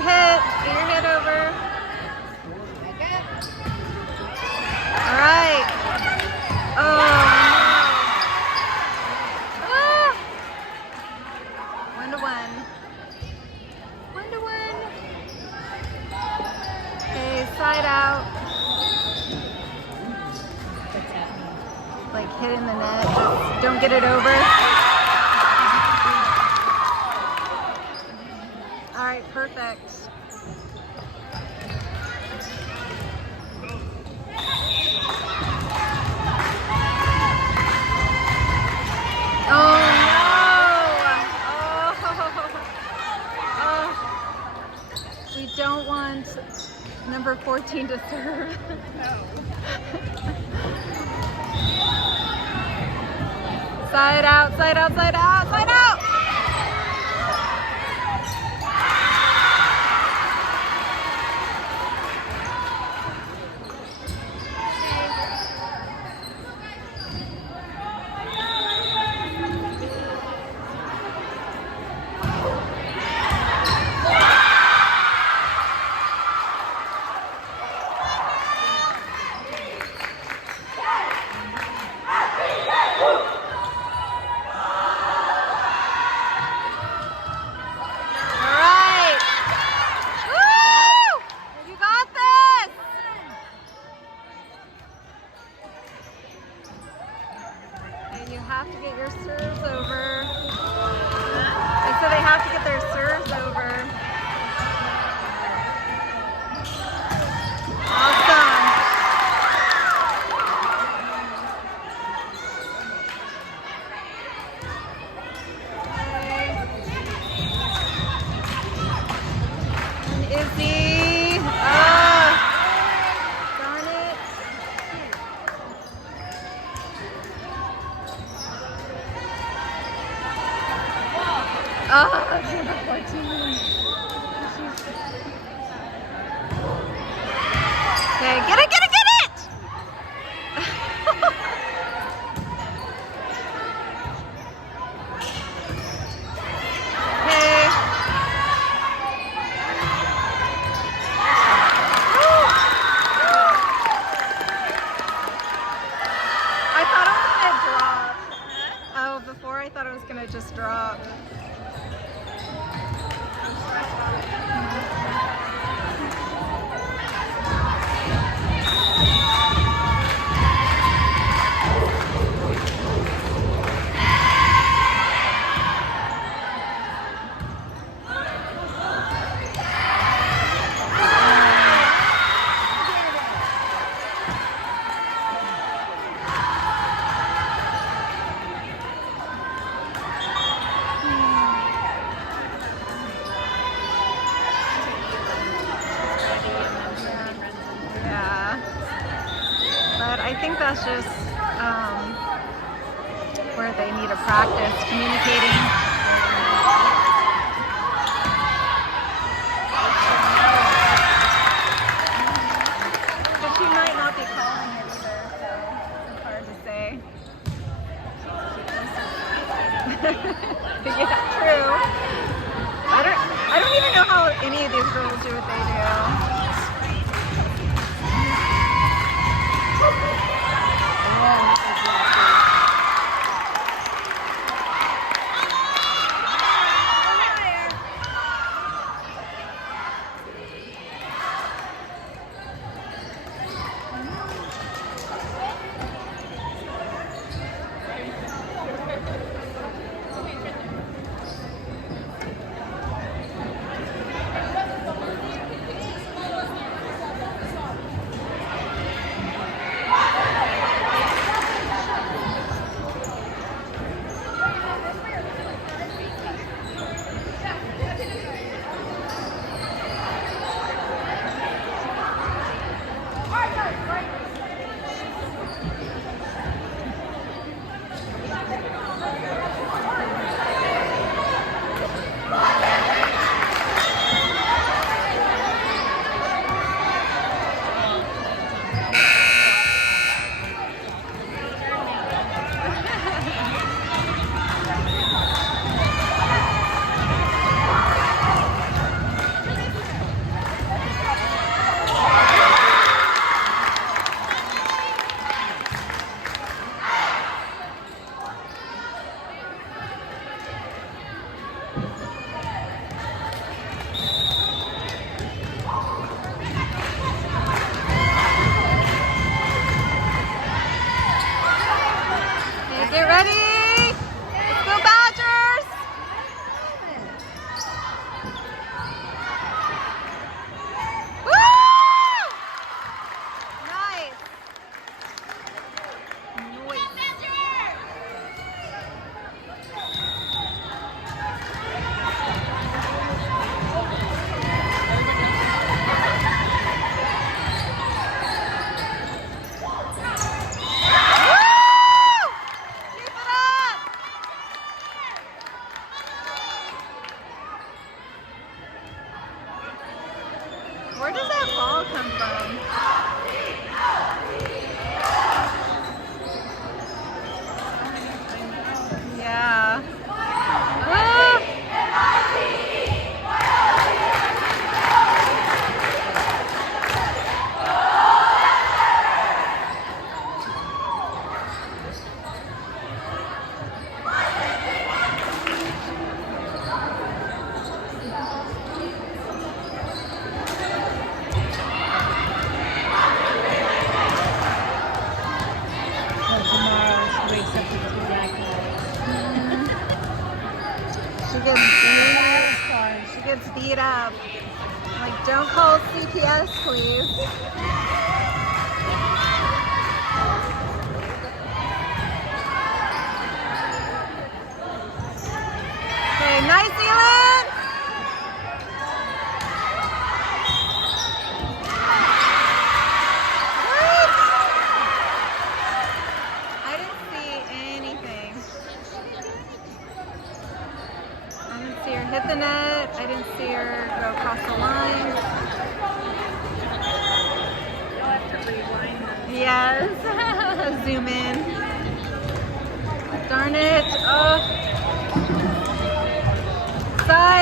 your hit. Get your hit over. All right. Oh, no. Ah. 1-1. 1-1. Okay, side out. Like hitting the net. Just don't get it over. All right, perfect. Oh no! Oh. We don't want number 14 to serve. No. Side out, side out, side out, side out! You have to get your serves over. And so they have to get their serves over. Awesome. And Izzy. Darn it. Oh, that's number 14. Okay, get it, get it, get it! Okay. I thought it was gonna drop. Oh, before I thought it was gonna just drop. I think that's just where they need to practice communicating. But she might not be calling it either, so it's hard to say. Yeah, true. I don't even know how any of these girls do what they do. Don't call CPS, please. Okay, nice, Elin! What? I didn't see anything. I didn't see her hit the net. I didn't see her go across the line. You'll have to rewind this. Yes. Zoom in. Darn it. Oh. Side.